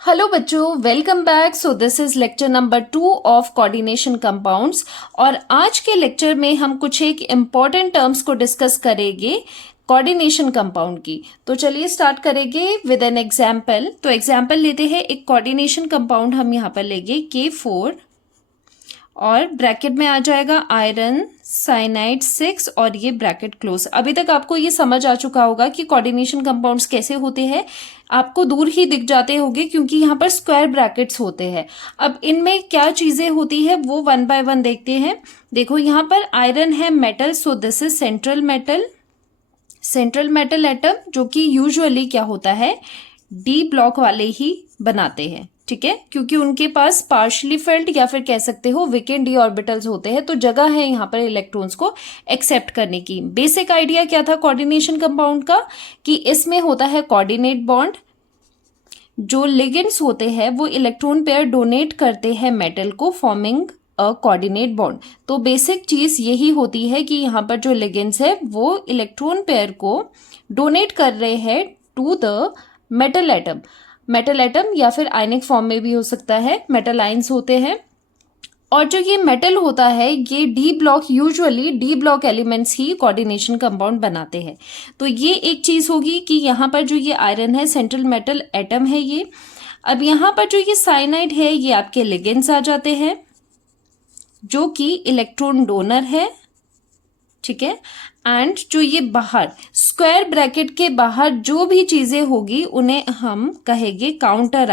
Hello बच्चों, welcome back. So this is lecture number 2 of coordination compounds. और आज के लेक्चर में हम कुछ एक इम्पॉर्टेंट टर्म्स को डिस्कस करेंगे कोऑर्डिनेशन कंपाउंड की। तो चलिए स्टार्ट करेंगे विद एन एग्जाम्पल। तो एग्जाम्पल लेते हैं, एक कोऑर्डिनेशन कंपाउंड हम यहाँ पर लेंगे K4 और ब्रैकेट में आ जाएगा आयरन साइनाइड 6 और ये ब्रैकेट क्लोज। अभी तक आपको ये समझ आ चुका होगा कि कोऑर्डिनेशन कंपाउंड्स कैसे होते हैं। आपको दूर ही दिख जाते होंगे क्योंकि यहाँ पर स्क्वायर ब्रैकेट्स होते हैं। अब इनमें क्या चीजें होती है वो वन बाय वन देखते हैं। देखो यहाँ पर आयरन है metal, so this is central metal atom, जो कि यूजुअली क्या होता है, डी ब्लॉक वाले ही बनाते हैं। ठीक है, क्योंकि उनके पास पार्शली फेल्ड या फिर कह सकते हो वीकेंड डी ऑर्बिटल्स होते हैं, तो जगह है यहाँ पर इलेक्ट्रॉन्स को एक्सेप्ट करने की। बेसिक आइडिया क्या था कोऑर्डिनेशन कंपाउंड का, कि इसमें होता है कोऑर्डिनेट बॉन्ड। जो लिगेंड्स होते हैं वो इलेक्ट्रॉन पेयर डोनेट करते हैं मेटल को, फॉर्मिंग अ कोऑर्डिनेट बॉन्ड। तो बेसिक चीज यही होती है कि यहाँ पर जो लिगेंड्स है वो इलेक्ट्रॉन पेयर को डोनेट कर रहे हैं टू द मेटल एटम या फिर आयनिक फॉर्म में भी हो सकता है, मेटल आयंस होते हैं। और जो ये मेटल होता है ये यूजुअली डी ब्लॉक एलिमेंट्स ही कोऑर्डिनेशन कंपाउंड बनाते हैं। तो ये एक चीज होगी कि यहाँ पर जो ये आयरन है सेंट्रल मेटल एटम है ये। अब यहाँ पर जो ये साइनाइड है ये आपके लिगेंड्स आ जाते हैं, जो कि इलेक्ट्रॉन डोनर है। ठीक है, एंड जो ये बाहर स्क्वायर ब्रैकेट के बाहर जो भी चीजें होगी उन्हें हम कहेंगे काउंटर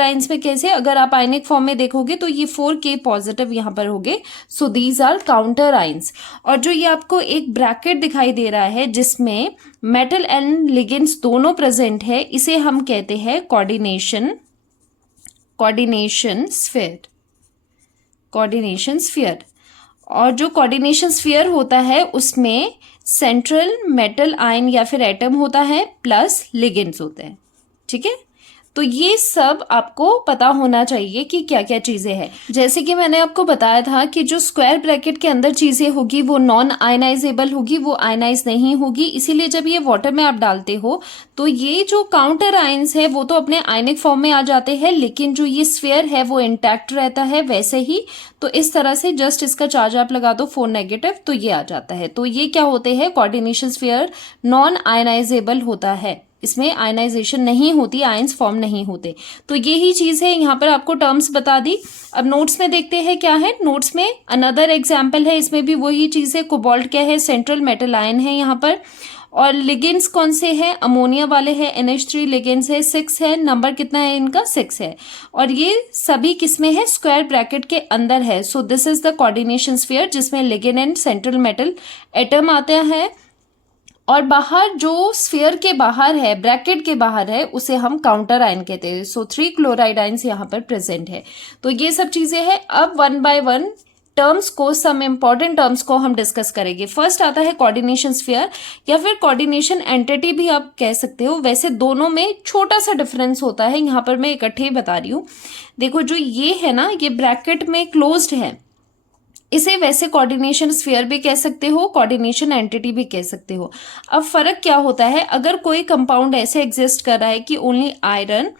आयंस में कैसे, अगर आप आयनिक फॉर्म में देखोगे तो ये 4K पॉजिटिव यहाँ पर होंगे, so these are counter ions. और जो ये आपको एक ब्रैकेट दिखाई दे रहा है जिसमें मेटल एंड लिगेंड्स दोनों प्रेजेंट है, इसे हम कहते हैं कोऑर्डिनेशन स्फीयर। और जो कोऑर्डिनेशन स्फीयर होता है उसमें सेंट्रल मेटल आयन या फिर एटम होता है प्लस लिगेंड्स होते हैं। ठीक है, तो ये सब आपको पता होना चाहिए कि क्या क्या चीजें हैं। जैसे कि मैंने आपको बताया था कि जो स्क्वायर ब्रैकेट के अंदर चीजें होगी वो नॉन आयनाइजेबल होगी, वो आयनाइज नहीं होगी। इसीलिए जब ये वाटर में आप डालते हो तो ये जो काउंटर आयंस है वो तो अपने आयनिक फॉर्म में आ जाते हैं, लेकिन जो ये स्फीयर है वो इंटैक्ट रहता है वैसे ही। तो इस तरह से जस्ट इसका चार्ज आप लगा दो 4 नेगेटिव तो ये आ जाता है। तो ये क्या होते हैं, कोऑर्डिनेशन स्फीयर नॉन आयनाइजेबल होता है, इसमें आयनाइजेशन नहीं होती, आयंस फॉर्म नहीं होते। तो यही चीज है, यहाँ पर आपको टर्म्स बता दी। अब नोट्स में देखते हैं क्या है। नोट्स में अनदर एग्जाम्पल है, इसमें भी वही चीज है। कोबाल्ट क्या है, सेंट्रल मेटल आयन है यहाँ पर। और लिगेंड्स कौन से हैं, अमोनिया वाले हैं, NH3 लिगेंड्स है, 6 है। नंबर कितना है इनका, 6 है। और ये सभी किसमें है, स्क्वायर ब्रैकेट के अंदर है। So this is the coordination sphere जिसमें ligand and central metal atom आते हैं। और बाहर जो स्फीयर के बाहर है, ब्रैकेट के बाहर है, उसे हम काउंटर आयन कहते हैं। सो 3 क्लोराइड आयंस यहाँ पर प्रेजेंट है। तो ये सब चीजें हैं। अब वन बाय वन टर्म्स को, सम इंपॉर्टेंट टर्म्स को हम डिस्कस करेंगे। फर्स्ट आता है कोऑर्डिनेशन स्फीयर या फिर कोऑर्डिनेशन एंटिटी भी आप कह सकते हो। वैसे दोनों में छोटा सा डिफरेंस होता है, यहाँ पर मैं इकट्ठे ही बता रही हूँ। देखो जो ये है ना, ये ब्रैकेट में क्लोज्ड है, इसे वैसे कोऑर्डिनेशन स्फीयर भी कह सकते हो, कोऑर्डिनेशन एंटिटी भी कह सकते हो। अब फर्क क्या होता है, अगर कोई कंपाउंड ऐसे एग्जिस्ट कर रहा है कि only iron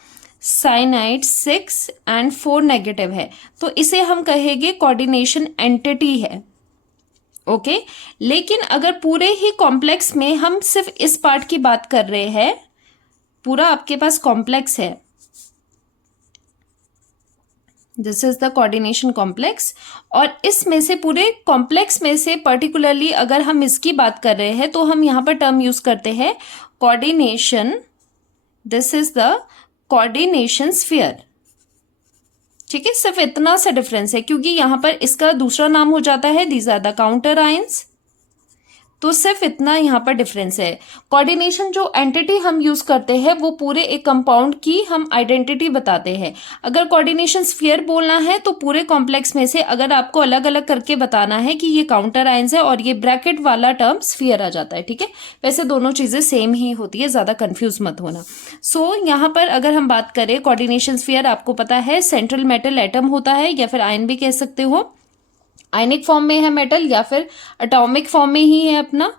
cyanide 6 and 4 negative है, तो इसे हम कहेंगे कोऑर्डिनेशन एंटिटी है। ओके, लेकिन अगर पूरे ही कॉम्प्लेक्स में हम सिर्फ इस पार्ट की बात कर रहे हैं, पूरा आपके पास कॉम्प्लेक्स है, this is the coordination complex, और इसमें से पूरे कॉम्प्लेक्स में से पर्टिकुलरली अगर हम इसकी बात कर रहे हैं तो हम यहाँ पर टर्म यूज करते हैं coordination, this is the coordination sphere. ठीक है, सिर्फ इतना सा डिफरेंस है, क्योंकि यहाँ पर इसका दूसरा नाम हो जाता है, these are the counter ions. तो सिर्फ इतना यहाँ पर डिफरेंस है। कोऑर्डिनेशन जो एंटिटी हम यूज करते हैं वो पूरे एक कंपाउंड की हम आइडेंटिटी बताते हैं। अगर कोऑर्डिनेशन स्फीयर बोलना है तो पूरे कॉम्प्लेक्स में से अगर आपको अलग अलग करके बताना है कि ये काउंटर आयंस है और ये ब्रैकेट वाला टर्म स्फीयर आ जाता है। ठीक है, वैसे दोनों चीजें सेम ही होती है, ज्यादा कंफ्यूज मत होना। सो यहाँ पर अगर हम बात करें कोऑर्डिनेशन स्फीयर, आपको पता है सेंट्रल मेटल एटम होता है या फिर आयन भी कह सकते हो, आयनिक फॉर्म में है मेटल या फिर एटॉमिक फॉर्म में ही है अपना।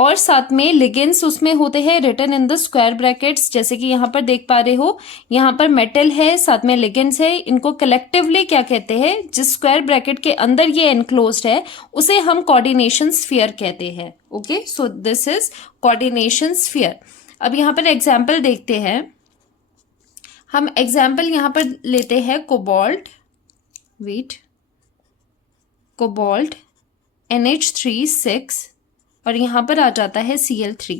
और साथ में लिगेंड्स उसमें होते हैं written in the square brackets, जैसे कि यहाँ पर देख पा रहे हो, यहाँ पर मेटल है, साथ में लिगेंड्स है, इनको कलेक्टिवली क्या कहते हैं, जिस स्क्वायर ब्रैकेट के अंदर ये एनक्लोज्ड है उसे हम कोऑर्डिनेशन स्फीयर कहते हैं। Okay, so this is coordination sphere. अब यहाँ पर एग्जाम्पल देखते हैं, हम एग्जाम्पल यहाँ पर लेते हैं कोबाल्ट, कोबाल्ट NH3 6 और यहाँ पर आ जाता है Cl3।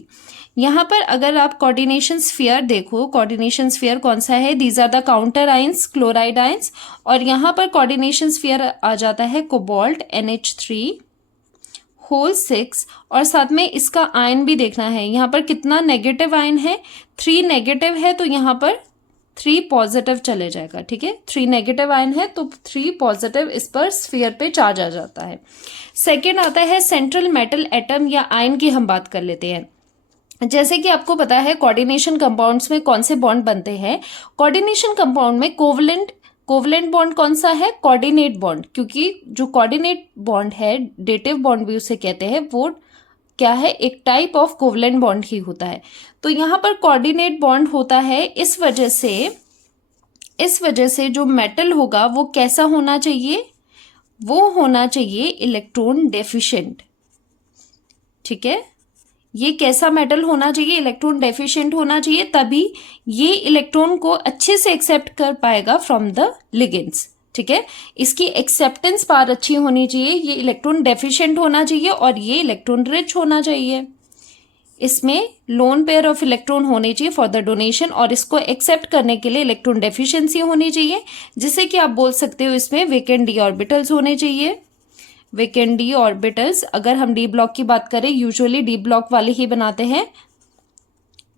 यहाँ पर अगर आप कोऑर्डिनेशन स्फीयर देखो, कोऑर्डिनेशन स्फीयर कौन सा है, these are the counter ions, chloride ions, और यहाँ पर कोऑर्डिनेशन स्फीयर आ जाता है कोबाल्ट NH3 6 और साथ में इसका आयन भी देखना है, यहाँ पर कितना नेगेटिव आयन है, 3 नेगेटिव है तो यहाँ पर 3 पॉजिटिव चले जाएगा। ठीक है, 3 नेगेटिव आयन है तो 3 पॉजिटिव इस पर स्फीयर पे चार्ज आ जाता है। सेकेंड आता है सेंट्रल मेटल एटम या आयन की हम बात कर लेते हैं। जैसे कि आपको पता है कोऑर्डिनेशन कंपाउंड्स में कौन से बॉन्ड बनते हैं, कोऑर्डिनेशन कंपाउंड में कोवलेंट बॉन्ड कौन सा है, कोऑर्डिनेट बॉन्ड, क्योंकि जो कोऑर्डिनेट बॉन्ड है, डेटिव बॉन्ड भी उसे कहते हैं, वो क्या है, एक टाइप ऑफ कोवलेंट बॉन्ड ही होता है। तो यहाँ पर कोऑर्डिनेट बॉन्ड होता है, इस वजह से जो मेटल होगा वो कैसा होना चाहिए, वो होना चाहिए इलेक्ट्रॉन डेफिशिएंट। ठीक है, ये कैसा मेटल होना चाहिए, इलेक्ट्रॉन डेफिशिएंट होना चाहिए, तभी ये इलेक्ट्रॉन को अच्छे से एक्सेप्ट कर पाएगा फ्रॉम द लिगेंड्स। ठीक है, इसकी एक्सेप्टेंस पावर अच्छी होनी चाहिए, ये इलेक्ट्रॉन डेफिशिएंट होना चाहिए और ये इलेक्ट्रॉन रिच होना चाहिए, इसमें लोन पेयर ऑफ इलेक्ट्रॉन होने चाहिए फॉर द डोनेशन, और इसको एक्सेप्ट करने के लिए इलेक्ट्रॉन डेफिशिएंसी होनी चाहिए, जिससे कि आप बोल सकते हो इसमें वेकेंट डी ऑर्बिटल्स होने चाहिए। वेकेंट डी ऑर्बिटल्स, अगर हम डी ब्लॉक की बात करें, यूजुअली डी ब्लॉक वाले ही बनाते हैं,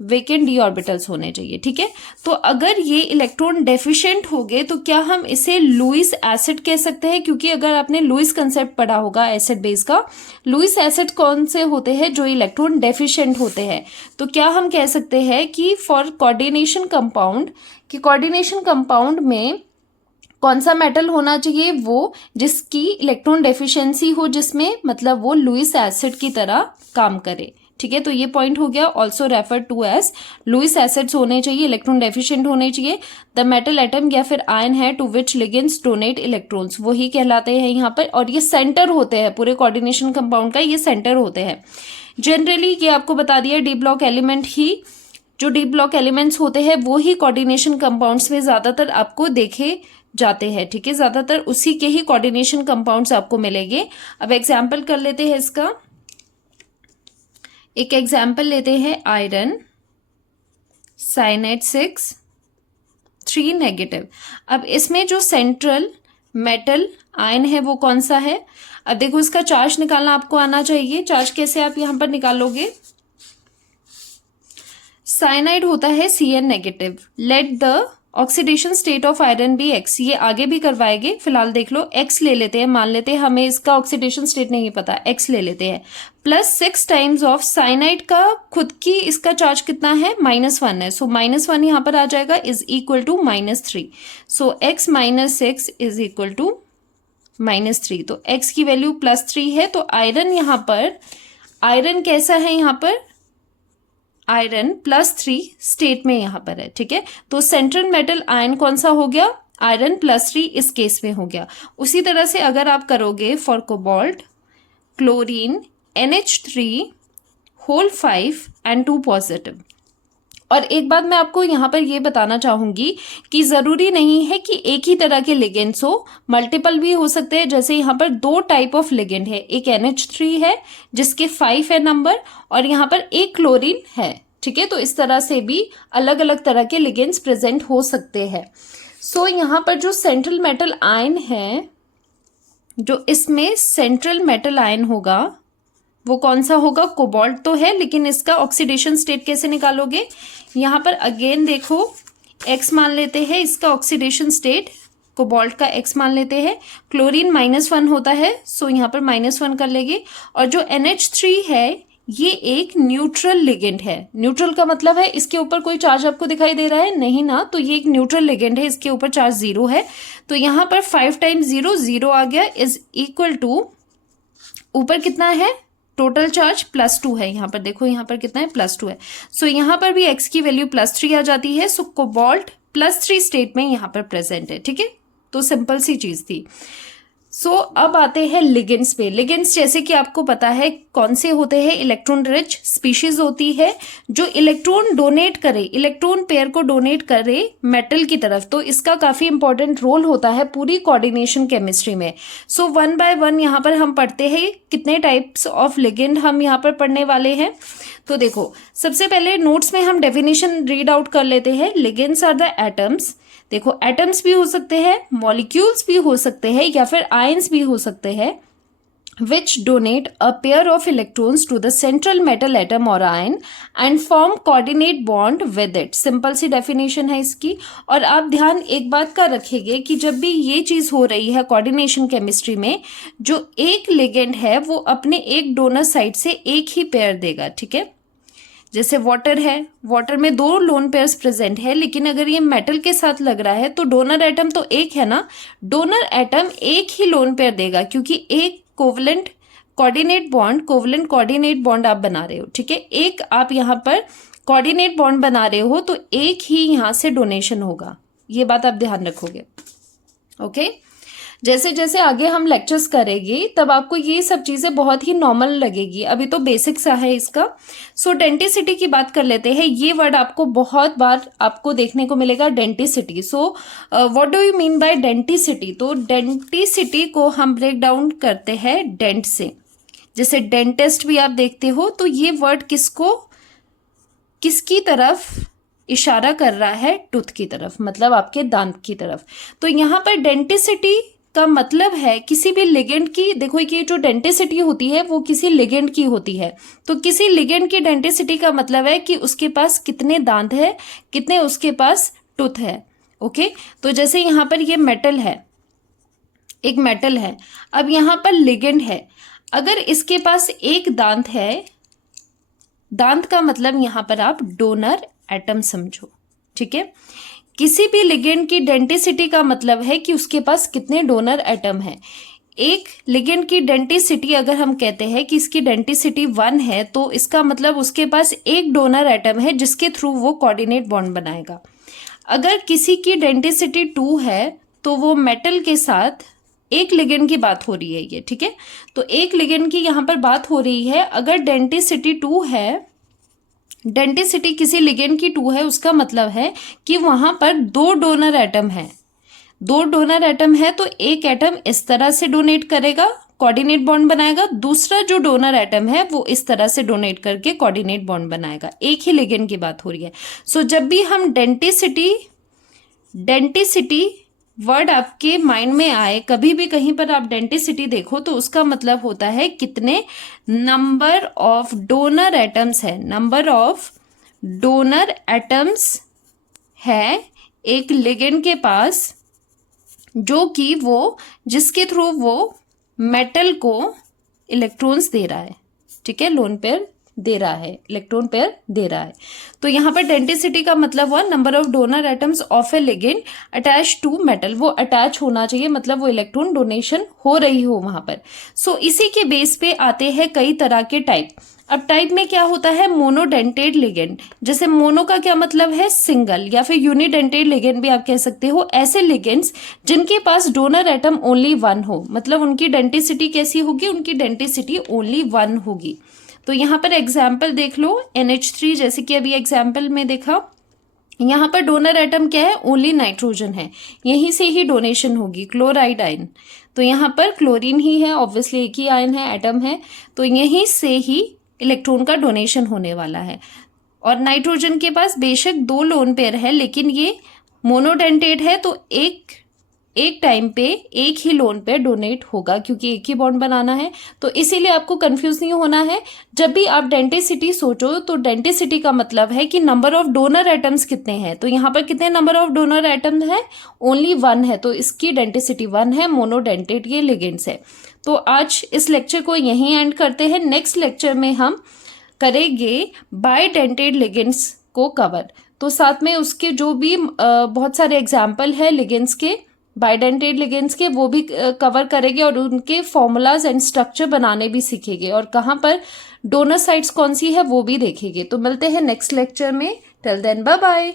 वेकेंट डी ऑर्बिटल्स होने चाहिए। ठीक है, तो अगर ये इलेक्ट्रॉन डेफिशिएंट हो गए तो क्या हम इसे लुईस एसिड कह सकते हैं, क्योंकि अगर आपने लुईस कंसेप्ट पढ़ा होगा एसिड बेस का, लुईस एसिड कौन से होते हैं, जो इलेक्ट्रॉन डेफिशिएंट होते हैं। तो क्या हम कह सकते हैं कि फॉर कोऑर्डिनेशन कंपाउंड, कि कोऑर्डिनेशन कंपाउंड में कौन सा मेटल होना चाहिए, वो जिसकी इलेक्ट्रॉन डेफिशिएंसी हो, जिसमें मतलब वो लुईस एसिड की तरह काम करे। ठीक है, तो ये पॉइंट हो गया, also refer to as Lewis acids होने चाहिए, इलेक्ट्रॉन डेफिशिएंट होने चाहिए। द मेटल एटम या फिर आयन है to which ligands donate electrons, वही कहलाते हैं यहाँ पर, और ये सेंटर होते हैं पूरे कोऑर्डिनेशन कंपाउंड का, ये सेंटर होते हैं। जनरली ये आपको बता दिया, डी ब्लॉक एलिमेंट ही, जो डी ब्लॉक एलिमेंट्स होते हैं वो ही कोऑर्डिनेशन कंपाउंड्स में ज्यादातर आपको देखे जाते हैं। ठीक है, ज्यादातर उसी के ही कोऑर्डिनेशन कंपाउंड्स आपको मिलेंगे। अब एग्जाम्पल कर लेते हैं इसका, एक एग्जाम्पल लेते हैं, आयरन साइनाइड 6 3 नेगेटिव। अब इसमें जो सेंट्रल मेटल आयन है वो कौन सा है, अब देखो इसका चार्ज निकालना आपको आना चाहिए। चार्ज कैसे आप यहां पर निकालोगे, साइनाइड होता है Cn negative, let the oxidation state of iron be X, ये आगे भी करवाएंगे, फिलहाल देख लो X ले लेते हैं, मान लेते हैं हमें इसका ऑक्सीडेशन स्टेट नहीं पता, X ले लेते हैं, प्लस 6 टाइम्स ऑफ साइनाइड का खुद की इसका चार्ज कितना है, -1 है, सो -1 यहाँ पर आ जाएगा, is equal to -3, so X -6 is equal to -3, तो X की वैल्यू +3 है। तो आयरन यहाँ पर, आयरन कैसा है यहाँ पर, आयरन +3 स्टेट में यहाँ पर है। ठीक है, तो सेंट्रल मेटल आयन कौन सा हो गया, आयरन +3 इस केस में हो गया। उसी तरह से अगर आप करोगे for cobalt, chlorine NH3 and 2 positive. और एक बात मैं आपको यहाँ पर ये बताना चाहूंगी कि जरूरी नहीं है कि एक ही तरह के लिगेंड्स हो, मल्टीपल भी हो सकते हैं। जैसे यहाँ पर 2 टाइप ऑफ लिगेंड है, एक NH3 है जिसके 5 है नंबर, और यहाँ पर एक क्लोरीन है। ठीक है, तो इस तरह से भी अलग अलग तरह के लिगेंड्स प्रेजेंट हो सकते हैं। सो यहाँ पर जो सेंट्रल मेटल आयन है, जो इसमें सेंट्रल मेटल आयन होगा वो कौन सा होगा, कोबाल्ट तो है, लेकिन इसका ऑक्सीडेशन स्टेट कैसे निकालोगे, यहाँ पर अगेन देखो X मान लेते हैं, इसका ऑक्सीडेशन स्टेट कोबाल्ट का X मान लेते हैं, क्लोरीन -1 होता है, सो यहाँ पर -1 कर लेंगे। और जो NH3 है ये एक न्यूट्रल लिगेंड है, न्यूट्रल का मतलब है इसके ऊपर कोई चार्ज आपको दिखाई दे रहा है नहीं ना, तो ये एक न्यूट्रल लिगेंड है, इसके ऊपर चार्ज 0 है, तो यहाँ पर 5 टाइम्स 0 0 आ गया, इज इक्वल टू ऊपर कितना है टोटल चार्ज +2 है, यहाँ पर देखो यहाँ पर कितना है, +2 है। सो यहाँ पर भी x की वैल्यू +3 आ जाती है। सो कोबाल्ट +3 स्टेट में यहाँ पर प्रेजेंट है, ठीक है। तो सिंपल सी चीज थी। सो अब आते हैं लिगेंड्स पे। लिगेंड्स जैसे कि आपको पता है कौन से होते हैं, इलेक्ट्रॉन रिच स्पीशीज होती है जो इलेक्ट्रॉन डोनेट करे, इलेक्ट्रॉन पेयर को डोनेट करे मेटल की तरफ। तो इसका काफी इंपॉर्टेंट रोल होता है पूरी कोऑर्डिनेशन केमिस्ट्री में। सो 1 बाय 1 यहाँ पर हम पढ़ते हैं कितने टाइप्स ऑफ लिगेंड हम यहाँ पर पढ़ने वाले हैं। तो देखो सबसे पहले नोट्स में हम डेफिनेशन रीड आउट कर लेते हैं। लिगेंड्स आर द एटम्स, देखो एटम्स भी हो सकते हैं, मॉलिक्यूल्स भी हो सकते हैं, या फिर आयंस भी हो सकते हैं, which donate a pair of electrons to the central metal atom or ion and form coordinate bond with it। Simple सी डेफिनेशन है इसकी। और आप ध्यान एक बात का रखिएगा कि जब भी ये चीज हो रही है कोऑर्डिनेशन केमिस्ट्री में, जो एक लिगेंड है वो अपने एक डोनर साइड से एक ही पेयर देगा, ठीक है। जैसे वाटर है, वाटर में 2 लोन पेयर्स प्रेजेंट है, लेकिन अगर ये मेटल के साथ लग रहा है तो डोनर एटम तो एक है ना, डोनर एटम एक ही लोन पेयर देगा, क्योंकि एक कोवलेंट कोऑर्डिनेट बॉन्ड आप बना रहे हो, ठीक है। एक आप यहाँ पर कोऑर्डिनेट बॉन्ड बना रहे हो तो एक ही यहाँ से डोनेशन होगा, ये बात आप ध्यान रखोगे, ओके। जैसे जैसे आगे हम लेक्चर्स करेंगे तब आपको ये सब चीजें बहुत ही नॉर्मल लगेगी, अभी तो बेसिक सा है इसका। सो डेंटिसिटी की बात कर लेते हैं। ये वर्ड आपको बहुत बार आपको देखने को मिलेगा, denticity. So what do you mean by denticity? तो डेंटिसिटी को हम ब्रेक डाउन करते हैं डेंट से। जैसे डेंटिस्ट भी आप देखते हो, तो ये वर्ड किसकी तरफ इशारा कर रहा है? टूथ की तरफ, मतलब आपके दांत की तरफ। तो यहाँ पर डेंटिसिटी का मतलब है किसी भी लिगेंड की, देखो ये जो डेंटिसिटी होती है वो किसी लिगेंड की होती है। तो किसी लिगेंड की डेंटिसिटी का मतलब है कि उसके पास कितने दांत है, कितने उसके पास टूथ है, ओके। तो जैसे यहाँ पर ये मेटल है, एक मेटल है, अब यहाँ पर लिगेंड है, अगर इसके पास एक दांत है, दांत का मतलब यहाँ पर आप डोनर एटम समझो, ठीक है। किसी भी लिगेंड की डेंटिसिटी का मतलब है कि उसके पास कितने डोनर एटम है। एक लिगेंड की डेंटिसिटी अगर हम कहते हैं कि इसकी डेंटिसिटी 1 है, तो इसका मतलब उसके पास एक डोनर एटम है जिसके थ्रू वो कोऑर्डिनेट बॉन्ड बनाएगा। अगर किसी की डेंटिसिटी 2 है तो वो मेटल के साथ, एक लिगेंड की बात हो रही है ये, ठीक है। तो एक लिगेंड की यहाँ पर बात हो रही है, अगर डेंटिसिटी 2 है, डेंटिसिटी किसी लिगेंड की 2 है, उसका मतलब है कि वहां पर 2 डोनर एटम है। 2 डोनर एटम है तो एक एटम इस तरह से डोनेट करेगा, कोऑर्डिनेट बॉन्ड बनाएगा, दूसरा जो डोनर एटम है वो इस तरह से डोनेट करके कोऑर्डिनेट बॉन्ड बनाएगा। एक ही लिगेंड की बात हो रही है। सो जब भी हम डेंटिसिटी वर्ड आपके माइंड में आए, कभी भी कहीं पर आप डेंटिसिटी देखो, तो उसका मतलब होता है कितने नंबर ऑफ डोनर एटम्स है, नंबर ऑफ डोनर एटम्स है एक लिगेंड के पास, जो कि वो जिसके थ्रू वो मेटल को इलेक्ट्रॉन्स दे रहा है, ठीक है, लोन पेयर दे रहा है, इलेक्ट्रॉन पेयर दे रहा है। तो यहाँ पर डेंटिसिटी का मतलब हुआ number of donor atoms of a ligand attach to metal, वो अटैच होना चाहिए, मतलब वो इलेक्ट्रॉन डोनेशन हो रही हो वहां पर। सो इसी के बेस पे आते हैं कई तरह के टाइप। अब टाइप में क्या होता है? Monodentate ligand. जैसे मोनो का क्या मतलब है? सिंगल, या फिर यूनिडेंटेड लिगेंड भी आप कह सकते हो। ऐसे लिगेंड्स जिनके पास डोनर एटम ओनली 1 हो, मतलब उनकी डेंटिसिटी कैसी होगी? उनकी डेंटिसिटी ओनली 1 होगी। तो यहाँ पर एग्जाम्पल देख लो, NH3 जैसे कि अभी एग्जाम्पल में देखा, यहाँ पर डोनर एटम क्या है? ओनली नाइट्रोजन है, यहीं से ही डोनेशन होगी। क्लोराइड आयन, तो यहाँ पर क्लोरीन ही है, ऑब्वियसली एक ही आयन है, एटम है, तो यहीं से ही इलेक्ट्रॉन का डोनेशन होने वाला है। और नाइट्रोजन के पास बेशक 2 लोन पेयर है, लेकिन ये मोनोडेंटेड है, तो एक टाइम पे एक ही लोन पे डोनेट होगा, क्योंकि एक ही बॉन्ड बनाना है। तो इसीलिए आपको कंफ्यूज नहीं होना है। जब भी आप डेंटिसिटी सोचो तो डेंटिसिटी का मतलब है कि नंबर ऑफ डोनर एटम्स कितने हैं। तो यहाँ पर कितने नंबर ऑफ डोनर एटम्स है? ओनली 1 है, तो इसकी डेंटिसिटी 1 है। मोनोडेंटेड ये लिगेंड्स है। तो आज इस लेक्चर को यहीं एंड करते हैं। नेक्स्ट लेक्चर में हम करेंगे बाइडेंटेड लिगेंड्स को कवर। तो साथ में उसके जो भी बहुत सारे एग्जाम्पल है लिगेंड्स के, बाइडेंटेट लिगेंड्स के वो भी कवर करेंगे और उनके फॉर्मूलाज एंड स्ट्रक्चर बनाने भी सीखेंगे और कहाँ पर डोनर साइट्स कौन सी है वो भी देखेंगे। तो मिलते हैं नेक्स्ट लेक्चर में। Till then bye bye.